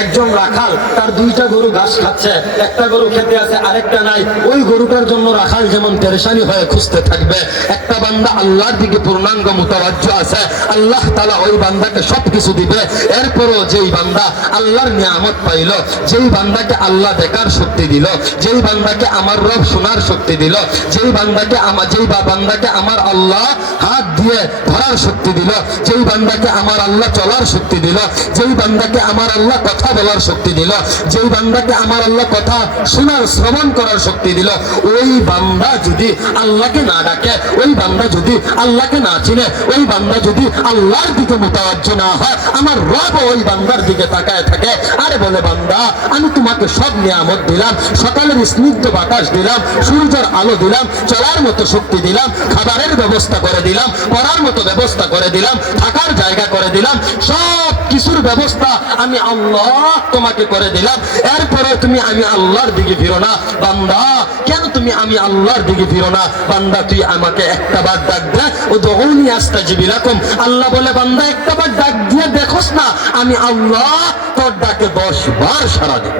একজন রাখাল, তার দুইটা গরু ঘাস খাচ্ছে, একটা গরু খেতে আছে, আরেকটা নাই। ওই গরুটার জন্য রাখাল যেমন পেরেশানি হয়ে খুঁজতে থাকবে, একটা বান্দা আল্লাহর দিকে পূর্ণাঙ্গ মোতাবাজ্য আছে, আল্লাহ তালা ওই বান্দাকে সব কিছু দিবে। এরপরও যেই বান্দা আল্লাহর নিয়ামত পাইল, যেই বান্দাকে আল্লাহ দেখার শক্তি দিল, যেই বান্দাকে আমার রব শোনার শক্তি দিল, যেই বান্দাকে আমার যেই বান্দাকে আমার আল্লাহ হাত দিয়ে ধরার শক্তি দিল, যেই বান্দাকে আমার আল্লাহ চলার শক্তি দিল, যেই বান্দাকে আমার আল্লাহ কথা বলার শক্তি দিল। যেই বান্দাকে আমার আল্লাহ কথা শোনার, শ্রবণ করার শক্তি দিল, ওই বান্দা যদি আল্লাহকে না ডাকে, ওই বান্দা যদি আল্লাহকে না চিনে, ওই বান্দা যদি আল্লাহর দিকে মোতাবাজ্য না হয়, আমার রব ওই বান্দার দিকে তাকায় থাকে। আরে বলে বান্দা, আমি তোমাকে সব নিয়ামত দিলাম, সকালের স্নিগ্ধ বাতাস দিলাম, সূর্যের আলো দিলাম, চলার মতো শক্তি দিলাম, খাবারের ব্যবস্থা করে দিলাম, পড়ার মতো ব্যবস্থা করে দিলাম, থাকার জায়গা করে দিলাম, সব কিছুর ব্যবস্থা আমি আল্লাহ তোমাকে করে দিলাম। এরপরে তুমি আমি আল্লাহর দিকে ফিরো না। বান্দা কেন তুমি আমি আল্লাহর দিকে ফিরো না? বান্দা তুই আমাকে একটা বার ডাক দে। ও দৌনি আসতে জীবিরাকম আল্লাহ বলে বান্দা একটা বার ডাক দিয়ে দেখোস না আমি আল্লাহ তোর ডাকে দশ বার সারা দিব।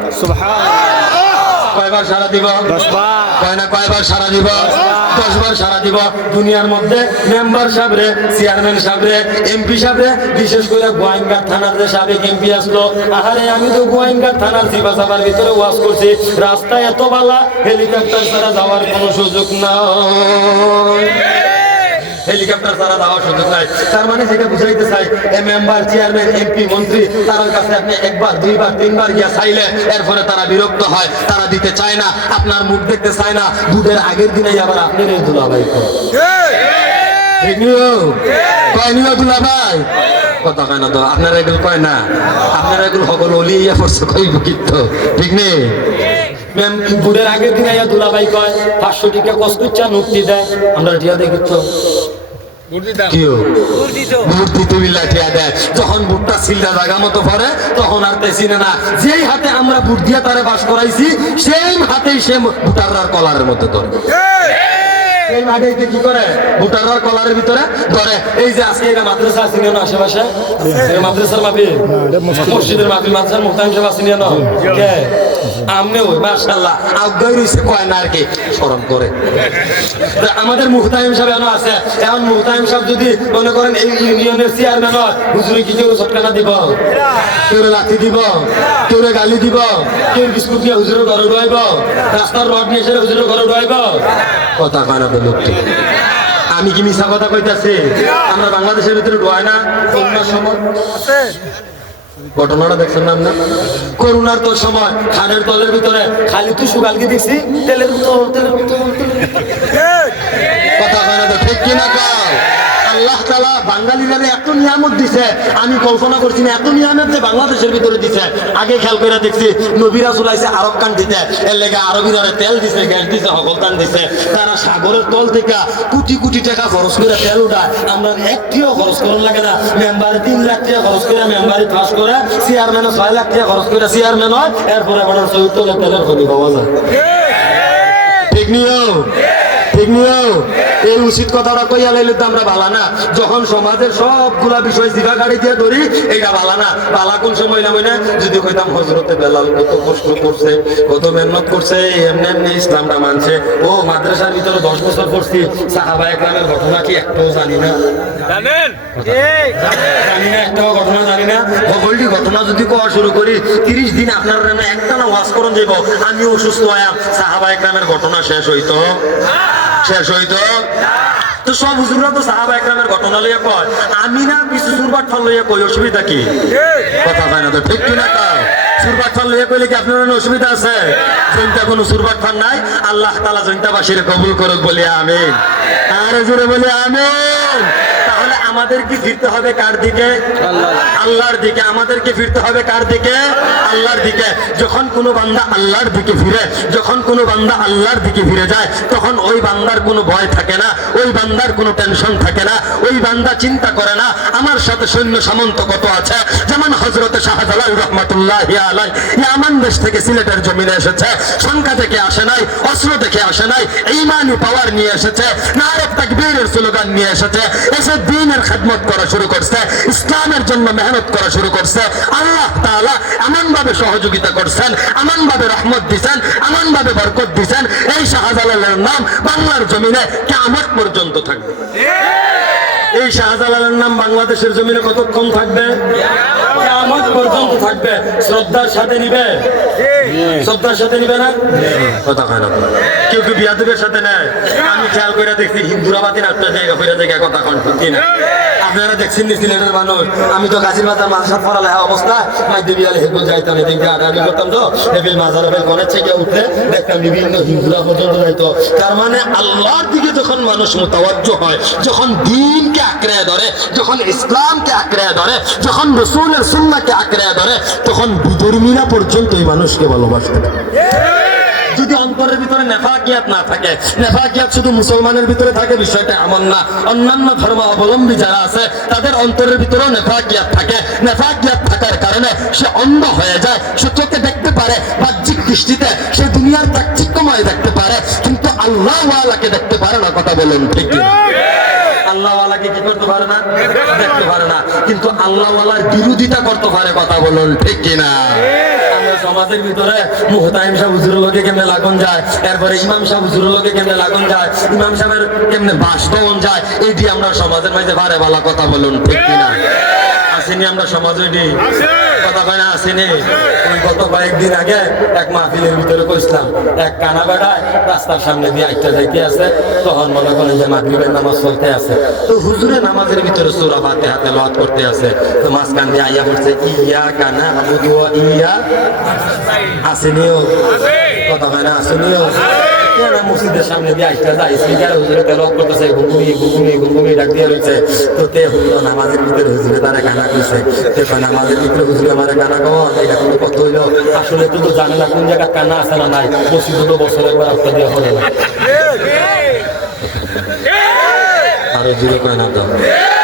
কয়বার সারা দিব? কয় না কয়বার সারা দিব? দশ বার সারা দিব। দুনিয়ার মধ্যে মেম্বার সাহেবরে চেয়ারম্যান সাহেবরে এমপি সাহেবরে বিশেষ করে গোয়াইনঘাট থানার যে সাবেক এমপি আসলো। আহারে, আমি তো গোয়াইনঘাট থানার সাবার ভিতরে ওয়াশ করছি। রাস্তা এত বালা হেলিকপ্টার ছাড়া যাওয়ার কোনো সুযোগ নাই। হেলিকপ্টার ছাড়া যাওয়ার সুযোগ নাই তার মানে যেটা বুঝাইতে চাই এ মেম্বার চেয়ারম্যান এমপি মন্ত্রী তার কাছে আপনি একবার দুইবার তিনবার গিয়া চাইলে এরপরে তারা বিরক্ত হয় তারা দিতে চায় না আপনার মুখ দেখতে চায় না দুধের আগের দিনেই আবার আপনি দুলাভাই দুলাভাই? কথা কয় না তো আপনার এগুলো কয় না? আপনার এগুলো সকল অলিয়া পড়ছে কইব কিন্তু ঠিক নেই? ম্যাম বুড়ের আগের দিন আইয়া দুলাভাই কয় পাঁচশো টিকা মুক্তি দেয়। আমরা টিয়া দেখি তো। যখন বুটটা সিলটা জায়গা মতো পরে তখন আর না। যেই হাতে আমরা বুট দিয়া তারে বাস করাইছি সেই হাতেই সে ভুটাররার কলারের মধ্যে ধরে। এই কি করে? ভুটারার কলারের ভিতরে ধরে। এই যে আজকে এটা মাদ্রাসা আছে না আশেপাশে। মাদ্রাসার মাপি মসজিদের মাপি মাদ্রাসার সাহেব আছে না কে? আমনে ওই মাশাআল্লাহ। আজ্ঞাই রইছে কয় না আর কি? শরম করে। আমাদের মুহতামিম সাহেব এখনও আছে। এখন মুহতামিম সাহেব যদি মনে করেন এই ইউনিয়নের চেয়ারম্যান হয় হুজুরে কি কেউ সটকানা দিব? কেউ লাঠি দিব? কেউ গালি দিব? কেউ বিস্কুট দিয়ে হুজুরের ঘরে ডুয়াইব রাস্তার রড নিয়ে এসে হুজুরের ঘরে ডুয়াইব কথা কয় না তো লোকটি আমি কি মিশা কথা কইতাছি? আমরা বাংলাদেশের ভিতরে ডোয় না? করোনার সময় ঘটনাটা দেখছেন না আপনার করোনার তো সময় খানের তলের ভিতরে। খালি তুই সুগালকে দেখছি তেলের মতো তেলের বোতল কথা কয় না তো ঠিক কিনা কও আল্লাহ তালা বাঙালিরা এত নিয়ামত দিছে আমি কল্পনা করছি না এত নিয়ামত যে বাংলাদেশের ভিতরে দিছে। আগে খেয়াল করে দেখছি নবীরা চলাইছে আরব কান দিতে এর লেগে আরবিরা তেল দিছে গ্যাস দিছে সকলতান দিছে। তারা সাগরের তল থেকে কোটি কোটি টাকা খরচ করে তেল উঠায়। আমরা একটিও খরচ করার লাগে না। মেম্বারে তিন লাখ টাকা খরচ করে মেম্বারে পাস করে চেয়ারম্যানে ছয় লাখ টাকা খরচ করে চেয়ারম্যান হয়। এরপরে আমার চৌদ্দ লাখ তেলের খনি পাওয়া যায়। ঠিক নিও ঠিক নিও এই উচিত কথাটা কইয়া লাইলে তো আমরা বালা না। যখন সমাজের সবগুলা বিষয় জিগা গাড়ি দিয়ে ধরি এটা বালা না। বালা কোন সময় না মানে যদি কইতাম হজরতে বেলাল কত কষ্ট করছে কত মেহনত করছে এমনি এমনি ইসলামটা মানছে। ও মাদ্রাসার ভিতরে দশ বছর করছি সাহাবা একরামের ঘটনা কি একটাও জানি না। জানেন? জানি না একটাও ঘটনা জানি না। ভগলটি ঘটনা যদি কোয়া শুরু করি তিরিশ দিন আপনার একটা না ওয়াজ করুন যাইব। আমি অসুস্থ হইয়াম সাহাবা একরামের ঘটনা শেষ হইতো। শেষ হইতো? তো সব হুজুররা তো সাহাবা একরামের ঘটনা লইয়া কয়, আমি না বিশ্ব সুরবার ঠল লইয়া কই, অসুবিধা কি? কথা কয় না তো, ঠিক কিনা কও সুরবার ঠান লইয়া কইলে কি আপনার কোনো অসুবিধা আছে? জৈন্তা কোনো সুরবার ঠান নাই? আল্লাহ তালা জৈন্তাবাসীর কবুল করুক বলিয়া আমিন। আর জোরে বলিয়া আমিন। তাহলে আমাদের কি ফিরতে হবে কার দিকে? আল্লাহর দিকে। আমাদেরকে ফিরতে হবে কার দিকে? আল্লাহর দিকে। যখন কোনো বান্দা আল্লাহর দিকে ফিরে, যখন কোনো বান্দা আল্লাহর দিকে ফিরে যায়, তখন ওই বান্দার কোনো ভয় থাকে না, ওই বান্দার কোনো টেনশন থাকে না, ওই বান্দা চিন্তা করে না, আমার সাথে সৈন্য সামন্ত কত আছে? যেমন হজরত শাহজালাল রহমতুল্লাহ আলাই ইয়ামান দেশ থেকে সিলেটের জমিনে এসেছে, সংখ্যা থেকে আসে নাই, অস্ত্র থেকে আসে নাই, ইমানি পাওয়ার নিয়ে এসেছে নারক তাকবীরের স্লোগান নিয়ে এসেছে, এসে দিনের খেদমত করা শুরু করছে, ইসলামের জন্য মেহনত করা শুরু করছে। আল্লাহ তালা এমন ভাবে সহযোগিতা করছেন এমন ভাবে রহমত দিচ্ছেন এমন ভাবে বরকত দিচ্ছেন এই শাহজালালের নাম বাংলার জমিনে কেমন পর্যন্ত থাকবে। এই শাহজালালের নাম বাংলাদেশের জমিনে কতক্ষণ থাকবে? পর্যন্ত থাকবে। শ্রদ্ধার সাথে নিবে। শ্রদ্ধার সাথে নিবে না? কথা হয় না কেউ কেউ বিয়াদুবের সাথে নেয়? আমি খেয়াল করে দেখছি হিন্দুরা বাতিন জায়গা ফিরে জায়গায় কথা কন ঠিক না? আপনারা দেখছেন নি সিলেটের মানুষ, আমি তো গাছির মাথার মাঝার পড়া লেখা অবস্থা মাইতে বিয়ালে হেগুল যাইতাম এদিকে আগামী করতাম তো। হেবিল মাজার হেবিল গণের থেকে উঠে দেখতাম বিভিন্ন হিন্দুরা পর্যন্ত যাইতো। তার মানে আল্লাহর দিকে যখন মানুষ মোতাবজ্জ হয়, যখন দিনকে আঁকড়ে ধরে, যখন ইসলামকে আঁকড়ে ধরে, যখন রসুলের সুন্নাকে আঁকড়ে ধরে, তখন বিধর্মীরা পর্যন্ত এই মানুষকে ভালোবাসতে। অন্তরের ভিতরে নেফাকিয়াত না থাকে। নেফাকিয়াত শুধু মুসলমানের ভিতরে থাকে, বিষয়টা এমন না। অন্যান্য ধর্ম অবলম্বী যারা আছে, তাদের অন্তরের ভিতরেও নেফাকিয়াত থাকে। নেফাকিয়াত থাকার কারণে সে অন্ধ হয়ে যায়। সে চোখে দেখতে পারে, বাহ্যিক দৃষ্টিতে সে দুনিয়ার চাকচিক্যময় দেখতে পারে। কিন্তু আল্লাহ ওয়ালাকে দেখতে পারে না, কথা বলুন, ঠিক? আল্লাহওয়ালাকে কি করতে পারে না? দেখতে পারে না। কিন্তু আল্লাহওয়ালার বিরোধিতা করতে পারে, কথা বলুন, ঠিক কিনা? সমাজের ভিতরে মুহতাইম সাহেব হুজুরের লোকে কেমনে লাগুন যায়? এরপরে ইমাম সাহেব হুজুরের লোকে কেমনে লাগুন যায়? ইমাম সাহেবের কেমনে বাস্তবন যায়? এটি আমরা সমাজের মাঝে ভারে ভালো কথা বলুন ঠিক কিনা? আসেনি। আমরা সমাজ ওইটি নামাজ চলতে আছে। তো হুজুরে নামাজের ভিতরে সুরা বাতে হাতে লওয়াত করতে আছে। তো মাঝখান দিয়ে আইয়া বলছে ইয়া কানা আবুদু ওয়া ইয়া আসেনিও। কথা কয় না, আসেনিও? কেন মসজিদের সামনে দিয়ে আসতে তো তে হুজুর নামাজের ভিতরে হুজুরে তারা গানা কইছে তে নামাজের ভিতরে হুজুরে আমার আসলে তো তো না কোন জায়গা কানা আছে না নাই মসজিদ তো বছর একবার না আরও জুড়ে কয় না তো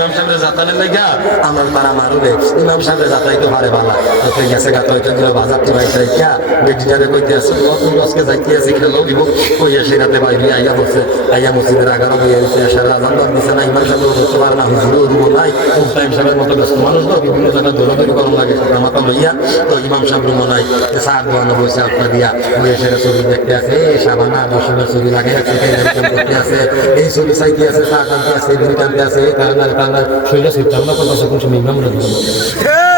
ইমাম সাহেবের যাতানের লাগা আমরা তারা মারুবে। ইমাম সাহেবের যাতাইতে পারে বালা। তো গেছে গা তো দিলে বাজার তো বাইতে রাখিয়া বেটিটারে কইতে আছে নতুন আজকে যাইতে আছে, খেলো দিব। কই আসে রাতে বাইরে আইয়া বলছে আইয়া মসজিদের আগারো হয়ে গেছে আসার আজান দর দিছে না ইমাম সাহেব বলতে পারে না হুজুরও রুমো নাই। মুস্তাইম সাহেবের মতো ব্যস্ত মানুষ তো বিভিন্ন জায়গায় দৌড়াদৌড়ি করণ লাগে, সাদা মাথা লইয়া। তো ইমাম সাহেব রুমো নাই। সার দোয়ানো বসে আপনার দিয়া। ওই এসে ছবি দেখতে আছে? এই সাবানা বসনের ছবি লাগে আছে আছে। এই ছবি চাইতে আছে, চা টানতে আছে, বিড়ি টানতে আছে এই কারণে কারণে শরীরে সুইট আমরা কথা কোন সময় ইমামরা ধরবো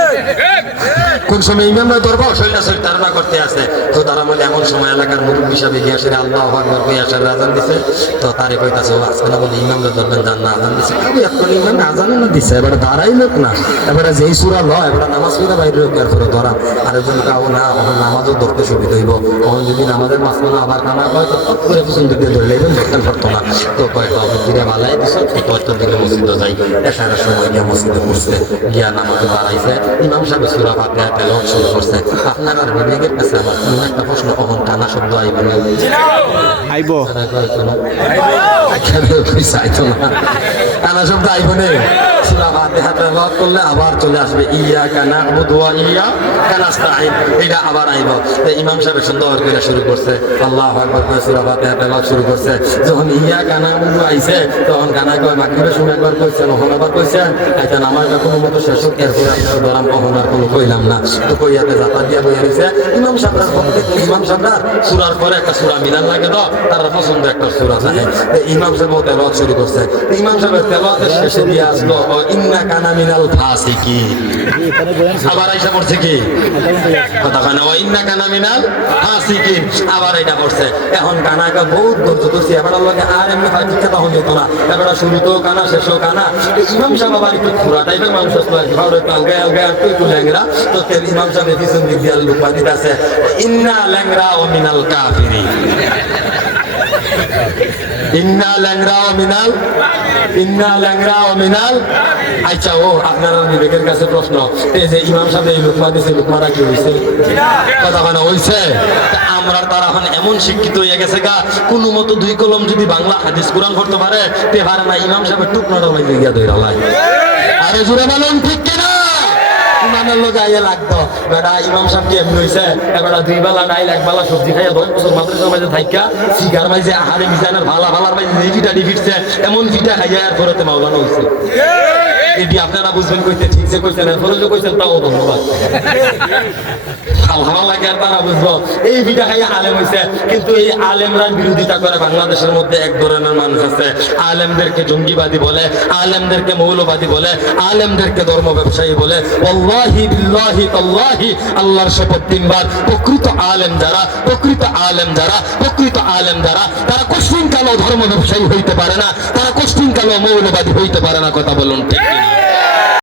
কোন সময় ইমামরা ধরবো শরীরে ধারণা করতে আছে। তো তারা মানে এমন সময় এলাকার মুরুব হিসাবে গিয়ে আসে, আল্লাহ আকবর কই আসার আজান দিছে। তো তারে কইতাছে আজকে না বলে ইমামরা ধরবেন, জান না, আজান দিছে। কবে এত ইমাম আজান না দিছে, এবারে দাঁড়াই লোক না। এবারে যেই সুরা ল এবারে নামাজ পড়ে বাইরে লোক আর করে ধরা। আরেকজন কাউ না এখন নামাজও ধরতে সুবিধা হইব। এখন যদি নামাজের মাঝখানে আবার কানা কয় তো টপ করে পিছন দিকে ধরলে এবং ধরতে পারতো না। তো কয় তো দিকে বালাই দিছে, তো তো দিকে মসজিদে যাই। এসার সময় গিয়া মসজিদে পড়ছে গিয়া নামাজে বাড়াইছে ইমাম সাহেব সুরা ফাতিহা শুরু করছে আপনার আর বিবেকের কাছে আমার কোনো একটা প্রশ্ন কখন টানা শব্দ আইব না আইব। কানা পয়সা না টানা শব্দ আইব না ফাতিহা তেলাওয়াত করলে আবার চলে আসবে। ইয়া কানা বুদুয়া ইয়া কানাস্তাইন এটা আবার ইমাম সাহেব সুন্দর শুরু করছে। আল্লাহ আকবার করে শুরু করছে। যখন ইয়া কানা তখন কানা কয় মাগরিবের সময় একবার আবার আপনার ধরাম, কখন কোনো কইলাম না। তো কইয়াতে যাতা দিয়া বইয়া রয়েছে ইমাম সাহেবরা ইমাম সাহেবরা সুরার পরে একটা সুরা মিলান লাগে তো, তার পছন্দ একটা সুরা তো ইমাম সাহেব তেলাওয়াত শুরু করছে। ইমাম সাহেবের তেলাওয়াতের শেষে দিয়ে আসলো ইন্না কানা মিনাল ফাসিকি আবার পড়ছে কি? কথা কয় না ইন্না কানা মিনাল ফাসিকিন। আবার এটা করছে এখন কানাকে বহুত আর এমনি ফাইটিকা তখন যেত না। এবার শুরুতেও কানা শেষও কানা। ইমাম সাহেব একটু মানুষ আসলো আর কি। ভালো একটু আলগায় আলগায় একটু একটু ল্যাংরা তো তেল ইমাম সাহেব পিছন দিক লুকা দিতে আছে। ইন্না ল্যাংরা ও মিনাল কাফিরি ইন্না ল্যাংরা ও আপনার কাছে প্রশ্ন। এই যে ইমাম এই কি কথা আমরা তারা এমন শিক্ষিত হয়ে গেছে গা দুই কলম যদি বাংলা হাদিস কোরআন করতে পারে তে পারে না ইমাম সাহেবের টুকনাটা গিয়া ধরে আরে জুড়ে বলুন, ঠিক কিনা? ইমামের লোক আইয়ে লাগতো বেটা, ইমাম সাহেব কি এমনি হয়েছে এবার দুই বেলা নাইল এক বেলা সবজি খাইয়া দশ বছর মাদ্রাসার মাঝে থাইকা, সিগার মাঝে আহারে মিজানের ভালা ভালার মাঝে যে ফিটা দি ফিটছে, এমন ফিটা খাইয়া আর পরে মাওলানো হয়েছে এটি আপনারা বুঝবেন কইতে ঠিকছে কইছেন এরপরে যে কইছেন, তাও ধন্যবাদ। আলেমদেরকে ধর্ম ব্যবসায়ী বলে। অল্লাহি আল্লাহর শপথ তিনবার। প্রকৃত আলেম যারা, প্রকৃত আলেম যারা, প্রকৃত আলেম যারা, তারা কোশ্চিন কালো ধর্ম ব্যবসায়ী হইতে পারে না, তারা কোশ্চিন কালো মৌলবাদী হইতে পারে না, কথা বলুন ঠিক?